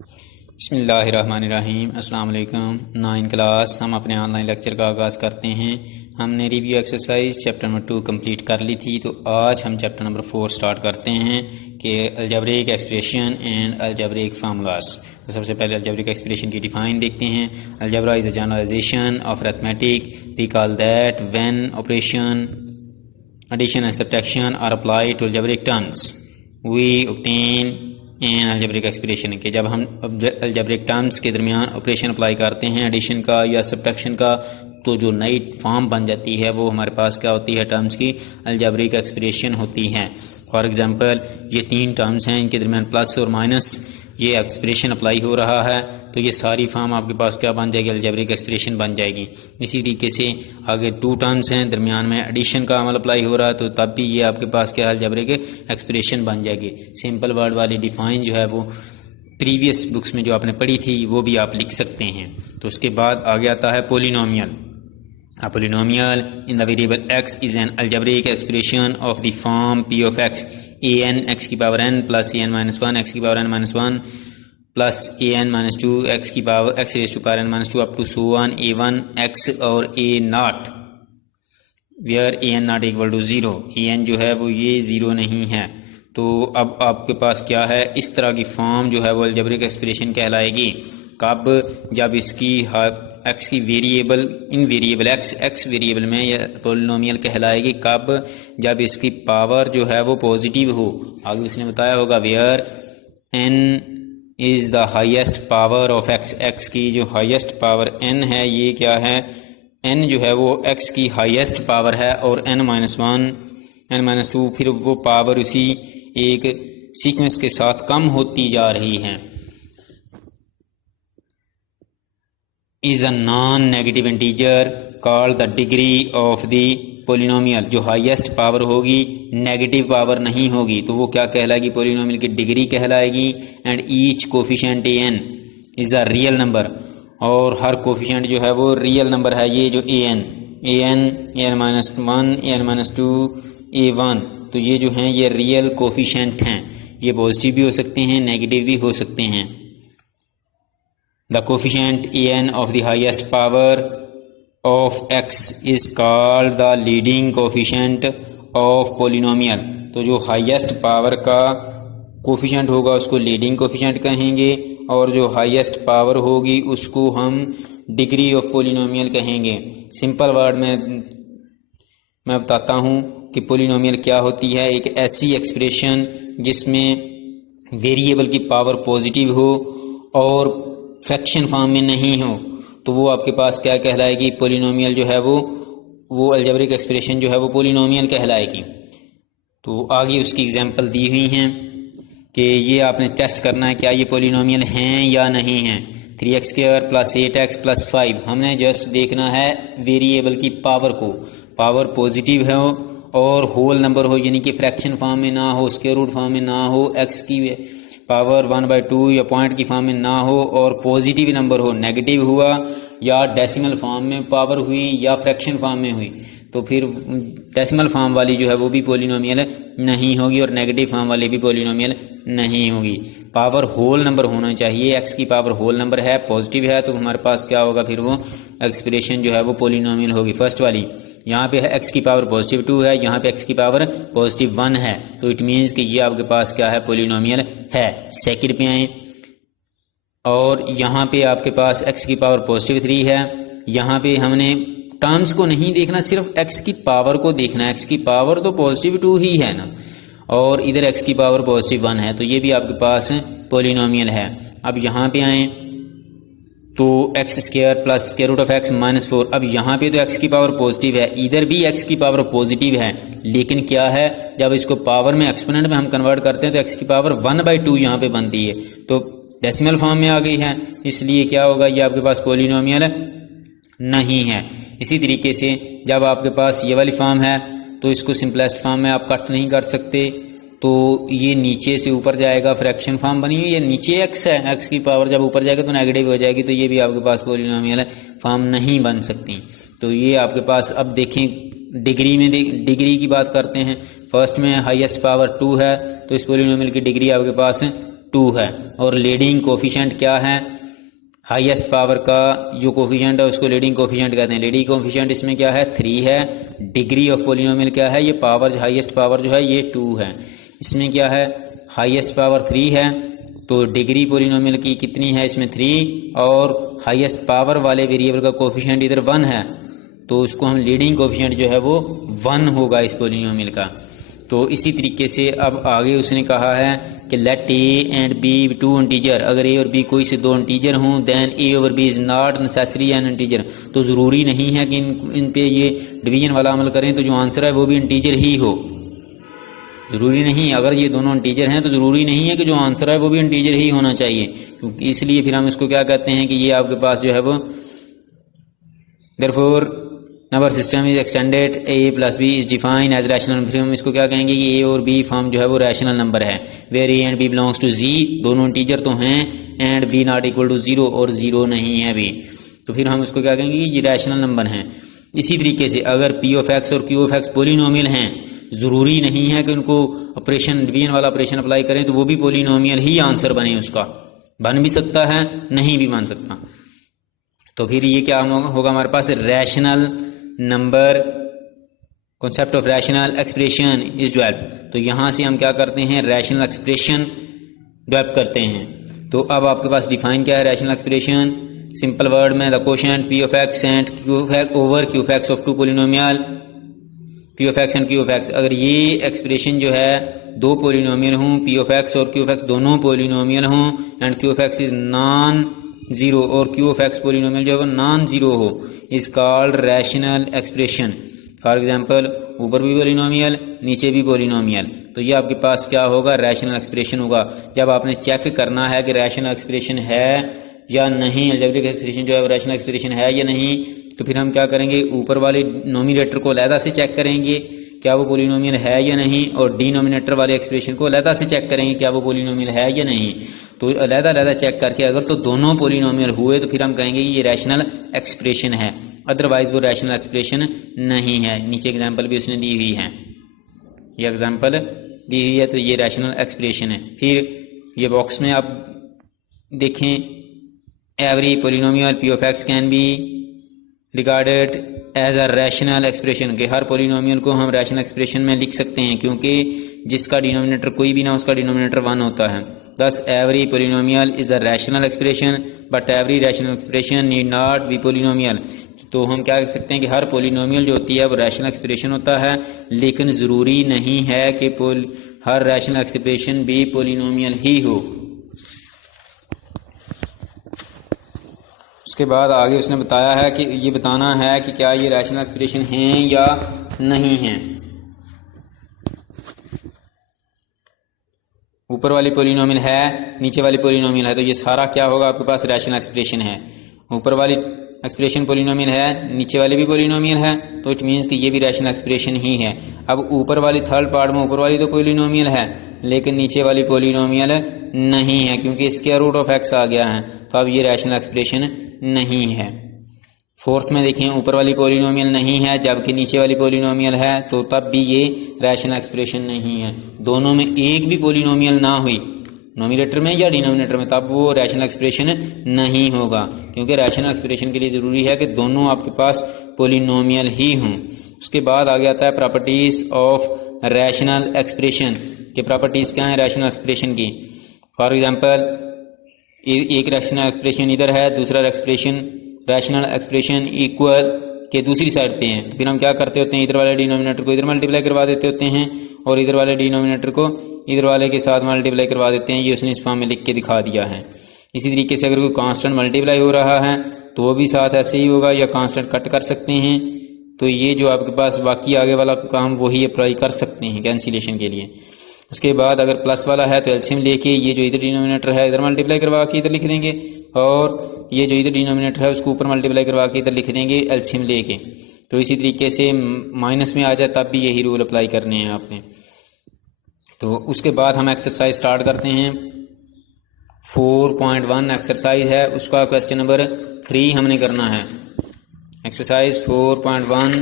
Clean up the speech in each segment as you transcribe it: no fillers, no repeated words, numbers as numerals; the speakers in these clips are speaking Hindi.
बिस्मिल्लाहिर्रहमानिर्रहीम। अस्सलाम वालेकुम। 9 क्लास हम अपने ऑनलाइन लेक्चर का आगाज़ करते हैं। हमने review exercise chapter number 2 complete कर ली थी, तो आज हम चैप्टर नंबर 4 स्टार्ट करते हैं कि algebraic expression and algebraic formulas. तो सबसे पहले अलजेब्रिक एक्सप्रेशन की डिफाइन देखते हैं। Algebra is a generalization of arithmetic. Recall that when operation addition and subtraction are applied to algebraic terms we obtain an algebraic expression। के जब हम algebraic terms के दरमियान ऑपरेशन अप्लाई करते हैं एडिशन का या सब्ट्रैक्शन का, तो जो नई फॉर्म बन जाती है वो हमारे पास क्या होती है, टर्म्स की अलजेब्रिक एक्सप्रेशन होती है। फॉर एग्जांपल ये 3 टर्म्स हैं, इनके दरमियान प्लस और माइनस ये एक्सप्रेशन अप्लाई हो रहा है, तो ये सारी फॉर्म आपके पास क्या बन जाएगी, अलजेब्रिक एक्सप्रेशन बन जाएगी। इसी तरीके से आगे 2 टर्म्स हैं, दरमियान में एडिशन का अमल अप्लाई हो रहा है, तो तब भी ये आपके पास क्या अलजेब्रिक एक्सप्रेशन बन जाएगी। सिंपल वर्ड वाली डिफाइन जो है वो प्रीवियस बुक्स में जो आपने पढ़ी थी वो भी आप लिख सकते हैं। तो उसके बाद आगे आता है polynomial. A polynomial in the variable x is an algebraic expression of the form p of x a n x की power n plus a n minus 1 x की power n minus 1 plus a n minus 2 x की power x raised to power n minus 2 up to so on a1 x और a naught where a n not equal to 0। a n जो है वो ये 0 नहीं है। तो अब आपके पास क्या है, इस तरह की फॉर्म जो है वो अलजेब्रिक एक्सप्रेशन कहलाएगी। कब, जब इसकी एक्स की variable in variable x variable में यह पोलिनोमियल कहलाएगी। कब, जब इसकी पावर जो है वो पॉजिटिव हो। आगे उसने बताया होगा where n is the highest power of x। x की जो हाईएस्ट पावर n है, ये क्या है, n जो है वो x की हाईएस्ट पावर है और n-1 n-2 फिर वो पावर उसी एक सीक्वेंस के साथ कम होती जा रही है। is a non-negative integer called the degree of the polynomial। जो हाईएस्ट पावर होगी नेगेटिव पावर नहीं होगी, तो वो क्या कहलाएगी, पोलिनोमियल की डिग्री कहलाएगी। And each coefficient a n is a real number, और हर कोफिशिएंट जो है वो रियल नंबर है। ये जो ए एन -1 -2 a1, तो ये जो हैं ये रियल कोफिशिएंट हैं। ये पॉजिटिव भी हो सकते हैं, नेगेटिव भी हो सकते हैं। The coefficient an of the highest power of x is called the leading coefficient of polynomial। तो जो हाईएस्ट पावर का कोफिशिएंट होगा उसको लीडिंग कोफिशिएंट कहेंगे, और जो हाईएस्ट पावर होगी उसको हम डिग्री ऑफ पोलिनोमियल कहेंगे। सिंपल वर्ड में मैं बताता हूँ कि पोलिनोमियल क्या होती है। एक ऐसी एक्सप्रेशन जिसमें वेरिएबल की पावर पॉजिटिव हो और फ्रैक्शन फॉर्म में नहीं हो, तो वो आपके पास क्या कहलाएगी, पोलिनोमियल जो है वो अलजेब्रिक एक्सप्रेशन जो है वो पोलिनोमियल कहलाएगी। तो आगे उसकी एग्जांपल दी हुई हैं कि ये आपने टेस्ट करना है क्या ये पोलिनोमियल हैं या नहीं हैं। 3x² + 8x + 5, हमने जस्ट देखना है वेरिएबल की पावर को, पावर पॉजिटिव हो और होल नंबर हो, यानी कि फ्रैक्शन फॉर्म में ना हो, स्क्वायर रूट फॉर्म में ना हो, x की पावर 1/2 या पॉइंट की फॉर्म में ना हो, और पॉजिटिव नंबर हो, नेगेटिव हुआ या डेसिमल फॉर्म में पावर हुई या फ्रैक्शन फॉर्म में हुई, तो फिर डेसिमल फॉर्म वाली जो है वो भी पोलिनोमियल नहीं होगी और नेगेटिव फॉर्म वाली भी पोलिनोमियल नहीं होगी। पावर होल नंबर होना चाहिए। एक्स की पावर होल नंबर है, पॉजिटिव है, तो हमारे पास क्या होगा, फिर वो एक्सप्रेशन जो है वो पोलिनोमियल होगी। फर्स्ट वाली यहाँ पे है एक्स की पावर पॉजिटिव 2 है, यहाँ पे एक्स की पावर पॉजिटिव 1 है, तो इट मीन्स कि ये आपके पास क्या है, पोलिनोमियल है। सेकंड पे आए, और यहाँ पे आपके पास एक्स की पावर पॉजिटिव 3 है। यहाँ पे हमने टर्म्स को नहीं देखना, सिर्फ एक्स की पावर को देखना है। एक्स की पावर तो पॉजिटिव 2 ही है ना, और इधर एक्स की पावर पॉजिटिव 1 है, तो ये भी आपके पास पोलिनोमियल है। अब यहाँ पे आए तो x² + √(x -4। अब यहाँ पे तो x की पावर पॉजिटिव है, इधर भी x की पावर पॉजिटिव है, लेकिन क्या है, जब इसको पावर में एक्सपोनेंट में हम कन्वर्ट करते हैं तो x की पावर 1/2 यहाँ पे बनती है, तो डेसिमल फॉर्म में आ गई है, इसलिए क्या होगा, ये आपके पास पोलिनोमियल नहीं है। इसी तरीके से जब आपके पास ये वाली फॉर्म है तो इसको सिंपलेस्ट फॉर्म में आप कट नहीं कर सकते, तो ये नीचे से ऊपर जाएगा, फ्रैक्शन फॉर्म बनी हुई है, नीचे x है, x की पावर जब ऊपर जाएगा तो नेगेटिव हो जाएगी, तो ये भी आपके पास पोलिनोमियल फॉर्म नहीं बन सकती। तो ये आपके पास, अब देखें डिग्री में, डिग्री की बात करते हैं। फर्स्ट में हाईएस्ट पावर 2 है, तो इस पोलिनोमियल की डिग्री आपके पास 2 है। और लीडिंग कोफिशिएंट क्या है, हाईएस्ट पावर का जो कोफिशिएंट है उसको लीडिंग कोफिशिएंट कहते हैं। लीडिंग कोफिशिएंट इसमें क्या है 3 है। डिग्री ऑफ पोलिनोमियल क्या है, ये पावर हाईएस्ट पावर जो है ये 2 है। इसमें क्या है हाईएस्ट पावर 3 है, तो डिग्री पोलिनोमियल की कितनी है इसमें 3, और हाईएस्ट पावर वाले वेरिएबल का कोफिशिएंट इधर 1 है, तो उसको हम लीडिंग कोफिशिएंट जो है वो 1 होगा इस पोलिनोमियल का। तो इसी तरीके से अब आगे उसने कहा है कि let A and B 2 integer, अगर ए और बी कोई से 2 इंटीजर हों, then A over B is not necessary an integer, तो ज़रूरी नहीं है कि इन पे ये डिवीजन वाला अमल करें तो जो आंसर है वो भी इंटीजर ही हो। ज़रूरी नहीं, अगर ये दोनों इंटीजर हैं तो ज़रूरी नहीं है कि जो आंसर है वो भी इंटीजर ही होना चाहिए, क्योंकि इसलिए फिर हम इसको क्या कहते हैं कि ये आपके पास जो है वो therefore number system is extended A plus B is define as rational. फिर हम इसको क्या कहेंगे कि ए और बी फॉर्म जो है वो रैशनल नंबर है, where a and b belongs to Z, दोनों इंटीजर तो हैं, and b not equal to 0 और 0 नहीं है बी, तो फिर हम इसको क्या कहेंगे कि ये रैशनल नंबर हैं। इसी तरीके से अगर पी ऑफ एक्स और क्यू ऑफ एक्स पोलिनोमियल हैं, ज़रूरी नहीं है कि उनको ऑपरेशन डिवीजन वाला ऑपरेशन अप्लाई करें तो वो भी पोलिनोमियल ही आंसर बने, उसका बन भी सकता है नहीं भी बन सकता। तो फिर ये क्या होगा हमारे पास rational number, concept of rational expression is develop. तो यहाँ से हम क्या करते हैं रैशनल एक्सप्रेशन डेवलप करते हैं। तो अब आपके पास डिफाइन क्या है रैशनल एक्सप्रेशन, सिंपल वर्ड में the quotient P of x and Q of x over Q of x of 2 polynomial P of x and Q of x. अगर ये एक्सप्रेशन जो है 2 पोलिनोमियल हों, पी ऑफ एक्स और क्यू ऑफ एक्स दोनों पोलिनोमियल हों, and Q of x is non zero और क्यू ऑफ एक्स पोलिनोमियल जो है वो नॉन जीरो हो, is called rational expression. For example ऊपर भी पोलिनोमियल नीचे भी पोलिनोमियल, तो ये आपके पास क्या होगा रैशनल एक्सप्रेशन होगा। जब आपने चेक करना है कि रैशनल एक्सप्रेशन है या नहीं, अलजेब्रिक एक्सप्रेशन जो है वो रैशनल एक्सप्रेशन है या नहीं, तो फिर हम क्या करेंगे ऊपर वाले नोमिनेटर को अलहदा से चेक करेंगे क्या वो पोलिनोमियल है या नहीं, और डिनोमिनेटर वाले एक्सप्रेशन को अलहदा से चेक करेंगे क्या वो पोलिनोमियल है या नहीं। तो अलहदा चेक करके अगर तो दोनों पोलिनोमियल हुए तो फिर हम कहेंगे ये रैशनल एक्सप्रेशन है, अदरवाइज वो रैशनल एक्सप्रेशन नहीं है। नीचे एग्जांपल भी उसने दी हुई है, ये एग्जांपल दी हुई है, तो ये रैशनल एक्सप्रेशन है। फिर ये बॉक्स में आप देखें, every polynomial P of X can be regarded as a rational expression, के हर पोलिनोमियल को हम रैशनल एक्सप्रेशन में लिख सकते हैं, क्योंकि जिसका डिनोमिनेटर कोई भी ना उसका डिनोमिनेटर 1 होता है। Thus every polynomial is a rational expression, but every rational expression need not be polynomial। तो हम क्या कह सकते हैं कि हर पोलिनोमियल जो होती है वो रैशनल एक्सप्रेशन होता है, लेकिन ज़रूरी नहीं है कि हर रैशनल एक्सप्रेशन भी पोलिनोमियल ही हो। उसके बाद आगे उसने बताया है कि ये बताना है कि क्या ये रैशनल एक्सप्रेशन हैं या नहीं हैं। ऊपर वाली पोलिनोमियल है, नीचे वाली पोलिनोमियल है, तो ये सारा क्या होगा आपके पास रैशनल एक्सप्रेशन है। ऊपर वाली एक्सप्रेशन पोलिनोमियल है, नीचे वाली भी पोलिनोमियल है, तो इट मीन्स कि ये भी रैशनल एक्सप्रेशन ही है। अब ऊपर वाली थर्ड पार्ट में ऊपर वाली तो पोलिनोमियल है, लेकिन नीचे वाली पोलिनोमियल नहीं है, क्योंकि स्क्वायर रूट ऑफ एक्स आ गया है, तो अब ये रैशनल एक्सप्रेशन नहीं है। फोर्थ में देखें, ऊपर वाली पोलिनोमियल नहीं है जबकि नीचे वाली पोलिनोमियल है, तो तब भी ये रैशनल एक्सप्रेशन नहीं है। दोनों में एक भी पोलिनोमियल ना हुई, नोमिनेटर में या डिनोमिनेटर में, तब वो रैशनल एक्सप्रेशन नहीं होगा, क्योंकि रैशनल एक्सप्रेशन के लिए ज़रूरी है कि दोनों आपके पास पोलिनोमियल ही हों। उसके बाद आगे आता है प्रॉपर्टीज़ ऑफ रैशनल एक्सप्रेशन, के प्रॉपर्टीज़ क्या हैं रैशनल एक्सप्रेशन की। फॉर एग्जांपल एक रैशनल एक्सप्रेशन इधर है, दूसरा रैशनल एक्सप्रेशन इक्वल के दूसरी साइड पे हैं, तो फिर हम क्या करते होते हैं इधर वाले डिनोमिनेटर को इधर मल्टीप्लाई करवा देते होते हैं और इधर वाले डिनोमिनेटर को इधर वाले के साथ मल्टीप्लाई करवा देते हैं। ये उसने इस फॉर्म में लिख के दिखा दिया है। इसी तरीके से अगर कोई कांस्टेंट मल्टीप्लाई हो रहा है तो वो भी साथ ऐसे ही होगा, या कांस्टेंट कट कर सकते हैं। तो ये जो आपके पास बाकी आगे वाला काम वही अप्लाई कर सकते हैं कैंसिलेशन के लिए। उसके बाद अगर प्लस वाला है तो एलसीएम लेके ये जो इधर डिनोमिनेटर है इधर मल्टीप्लाई करवा के इधर लिख देंगे, और ये जो इधर डिनोमिनेटर है उसको ऊपर मल्टीप्लाई करवा के इधर लिख देंगे एलसीएम लेके। तो इसी तरीके से माइनस में आ जाए तब भी यही रूल अप्लाई करने हैं आपने। तो उसके बाद हम एक्सरसाइज स्टार्ट करते हैं। 4.1 एक्सरसाइज है, उसका क्वेश्चन नंबर 3 हमने करना है। एक्सरसाइज 4.1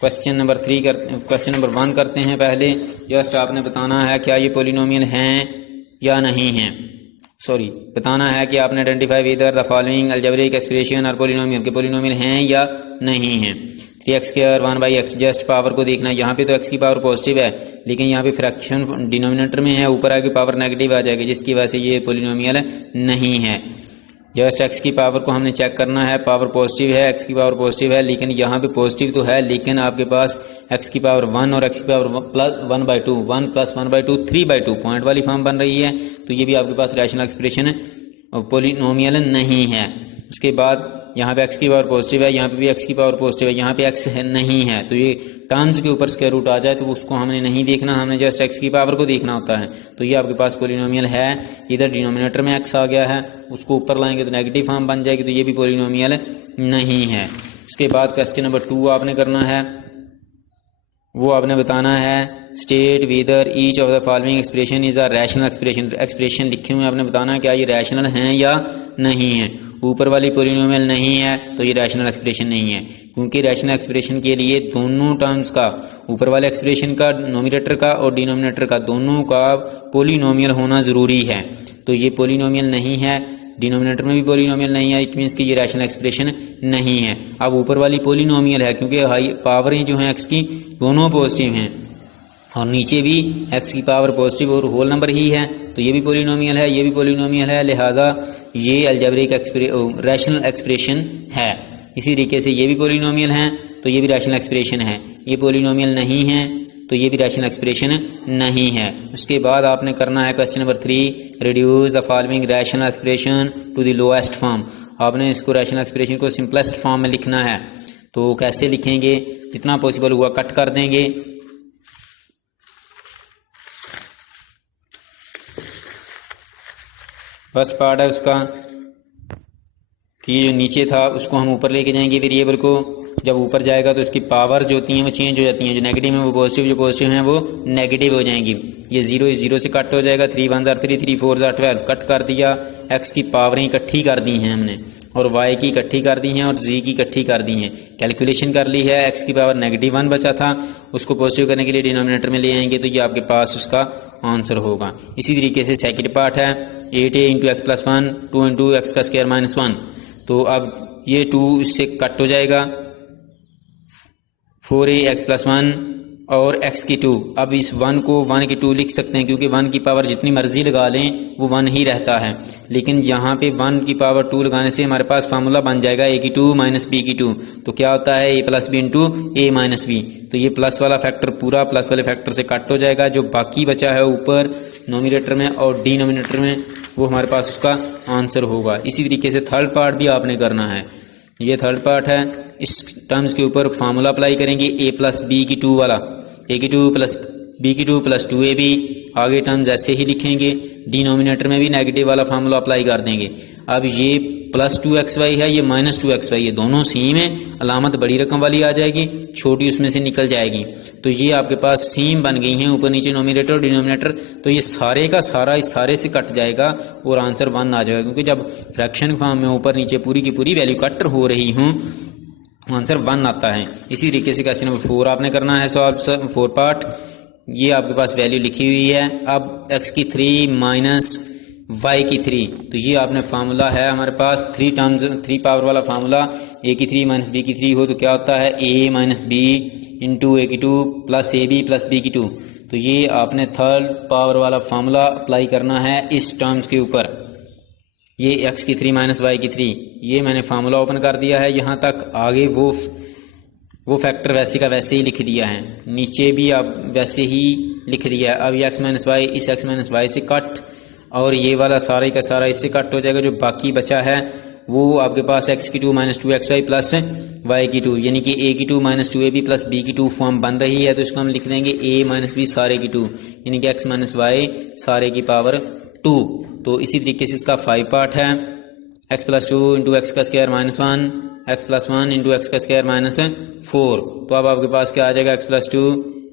क्वेश्चन नंबर 1 करते हैं। पहले जस्ट आपने बताना है क्या ये पोलिनोमियल हैं या नहीं है, सॉरी बताना है कि आपने identify whether the following algebraic expression और पोलिनोमियल के पोलिनोमियल हैं या नहीं हैं। 3x² 1/x जस्ट पावर को देखना, यहाँ पे तो x की पावर पॉजिटिव है लेकिन यहाँ पे फ्रैक्शन डिनोमिनेटर में है, ऊपर आके पावर नेगेटिव आ जाएगी जिसकी वजह से ये पोलिनोमियल नहीं है। जस्ट x की पावर को हमने चेक करना है, पावर पॉजिटिव है, x की पावर पॉजिटिव है लेकिन यहाँ पे पॉजिटिव तो है लेकिन आपके पास x की पावर 1 और x की पावर प्लस 1/2 1 प्लस 1/2 3/2 पॉइंट वाली फॉर्म बन रही है, तो ये भी आपके पास रैशनल एक्सप्रेशन पोलिनोमियल नहीं है। उसके बाद यहाँ पे x की पावर पॉजिटिव है, यहाँ पे भी x की पावर पॉजिटिव है, यहाँ पे x है नहीं है, तो ये टर्म्स के ऊपर स्क्वायर रूट आ जाए तो उसको हमने नहीं देखना, हमने जस्ट x की पावर को देखना होता है। तो ये आपके पास पोलिनोमियल है, इधर डिनोमिनेटर में x आ गया है, उसको ऊपर लाएंगे तो नेगेटिव फॉर्म बन जाएगी, तो ये भी पोलिनोमियल नहीं है। उसके बाद क्वेश्चन नंबर 2 आपने करना है, वो आपने बताना है state whether each of the following expression is a rational expression. Expression लिखे हुए आपने बताना है क्या ये रैशनल हैं या नहीं है। ऊपर वाली पोलिनोमियल नहीं है तो ये रैशनल एक्सप्रेशन नहीं है, क्योंकि रैशनल एक्सप्रेशन के लिए दोनों टर्म्स का, ऊपर वाले एक्सप्रेशन का न्यूमरेटर का और डिनोमिनेटर का, दोनों का पोलिनोमियल होना ज़रूरी है। तो ये पोलिनोमियल नहीं है, डिनोमिनेटर में भी पोलिनोमियल नहीं है, इट मीन्स कि ये रैशनल एक्सप्रेशन नहीं है। अब ऊपर वाली पोलिनोमियल है क्योंकि हाई पावरें जो हैं x की दोनों पॉजिटिव हैं और नीचे भी x की पावर पॉजिटिव और होल नंबर ही है, तो ये भी पोलिनोमियल है, ये भी पोलिनोमियल है, लिहाजा ये अलजेब्रिक रैशनल एक्सप्रेशन है। इसी तरीके से ये भी पोलिनोमियल हैं तो ये भी रैशनल एक्सप्रेशन है, ये पोलिनोमियल नहीं है तो ये भी रैशनल एक्सप्रेशन नहीं है। उसके बाद आपने करना है question number 3, reduce the following rational expression to the lowest form. आपने इसको रैशनल एक्सप्रेशन को सिंपलेस्ट फॉर्म में लिखना है, तो कैसे लिखेंगे, जितना पॉसिबल हुआ कट कर देंगे। फर्स्ट पार्ट है उसका कि जो नीचे था उसको हम ऊपर लेके जाएंगे वेरिएबल को, जब ऊपर जाएगा तो इसकी पावर जो होती हैं वो चेंज हो जाती हैं, जो नेगेटिव है वो पॉजिटिव, जो पॉजिटिव हैं वो नेगेटिव हो जाएंगी। ये 0 से कट हो जाएगा, 3 1 3 3 4 12 कट कर दिया। x की पावरें इकट्ठी कर दी हैं हमने और y की इकट्ठी कर दी हैं और z की इकट्ठी कर दी हैं, कैलकुलेशन कर ली है। x की पावर -1 बचा था, उसको पॉजिटिव करने के लिए डिनोमिनेटर में ले आएंगे तो ये आपके पास उसका आंसर होगा। इसी तरीके से सेकंड पार्ट है 8a × x + 1 2 × x² - 1, तो अब ये 2 इससे कट हो जाएगा, 4a x + 1 और x की 2। अब इस 1 को 1 की 2 लिख सकते हैं क्योंकि 1 की पावर जितनी मर्जी लगा लें वो 1 ही रहता है, लेकिन यहाँ पे 1 की पावर 2 लगाने से हमारे पास फार्मूला बन जाएगा a की 2 - b की 2, तो क्या होता है a + b × a - b। तो ये प्लस वाला फैक्टर पूरा प्लस वाले फैक्टर से कट हो जाएगा, जो बाकी बचा है ऊपर नोमिनेटर में और डिनोमिनेटर में वो हमारे पास उसका आंसर होगा। इसी तरीके से थर्ड पार्ट भी आपने करना है, ये थर्ड पार्ट है, इस टर्म्स के ऊपर फार्मूला अप्लाई करेंगे a + b की 2 वाला, a की 2 + b की 2 + 2ab, आगे टर्म्स ऐसे ही लिखेंगे, डिनोमिनेटर में भी नेगेटिव वाला फार्मूला अप्लाई कर देंगे। अब ये +2xy है, ये -2xy, ये दोनों सेम है, अलामत बड़ी रकम वाली आ जाएगी, छोटी उसमें से निकल जाएगी, तो ये आपके पास सेम बन गई हैं, ऊपर नीचे नोमिनेटर और डिनोमिनेटर, तो ये सारे का सारा इस सारे से कट जाएगा और आंसर 1 आ जाएगा, क्योंकि जब फ्रैक्शन फॉर्म में ऊपर नीचे पूरी की पूरी वैल्यू कट हो रही हूँ आंसर 1 आता है। इसी तरीके से क्वेश्चन नंबर 4 आपने करना है सॉल्व 4 पार्ट, ये आपके पास वैल्यू लिखी हुई है। अब x की 3 - y की 3, तो ये आपने फार्मूला है हमारे पास 3 पावर वाला फार्मूला, a की 3 - b की 3 हो तो क्या होता है a - b × a की 2 + ab + b की 2, तो ये आपने थर्ड पावर वाला फार्मूला अप्लाई करना है इस टर्म्स के ऊपर। ये x की 3 - y की 3, ये मैंने फार्मूला ओपन कर दिया है, यहाँ तक आगे वो फैक्टर वैसे का वैसे ही लिख दिया है, नीचे भी आप वैसे ही लिख दिया है। अब ये x - y इस x - y से कट और ये वाला सारे का सारा इससे कट हो जाएगा, जो बाकी बचा है वो आपके पास x की 2 - 2xy + y की 2, यानी कि a की 2 - 2ab + b की 2 फॉर्म बन रही है, तो इसको हम लिख देंगे a - b सारे की 2, यानी कि x - y सारे की पावर 2। तो इसी तरीके से इसका 5 पार्ट है x + 2 × x² - 1 x + 1 × x² - 4, तो अब आपके पास क्या आ जाएगा x + 2,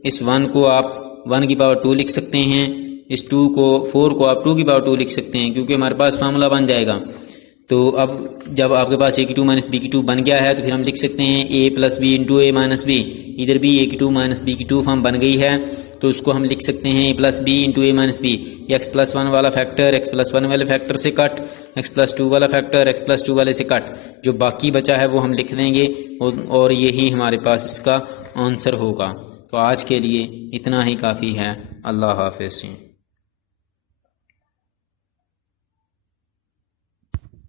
इस 1 को आप 1 की पावर 2 लिख सकते हैं, इस 4 को आप 2 की पावर 2 लिख सकते हैं, क्योंकि हमारे पास फार्मूला बन जाएगा तो अब जब आपके पास ए की टू माइनस बी की टू बन गया है तो फिर हम लिख सकते हैं a plus b into a minus b. इधर भी ए की टू माइनस बी की टू फॉर्म बन गई है तो उसको हम लिख सकते हैं a plus b into a minus b. X plus one वाला फैक्टर एक्स प्लस वन वाले फैक्टर से कट, एक्स प्लस टू वाला फैक्टर एक्स प्लस टू वाले से कट, जो बाकी बचा है वो हम लिख देंगे और यही हमारे पास इसका आंसर होगा। तो आज के लिए इतना ही काफ़ी है। अल्लाह हाफ़िज़।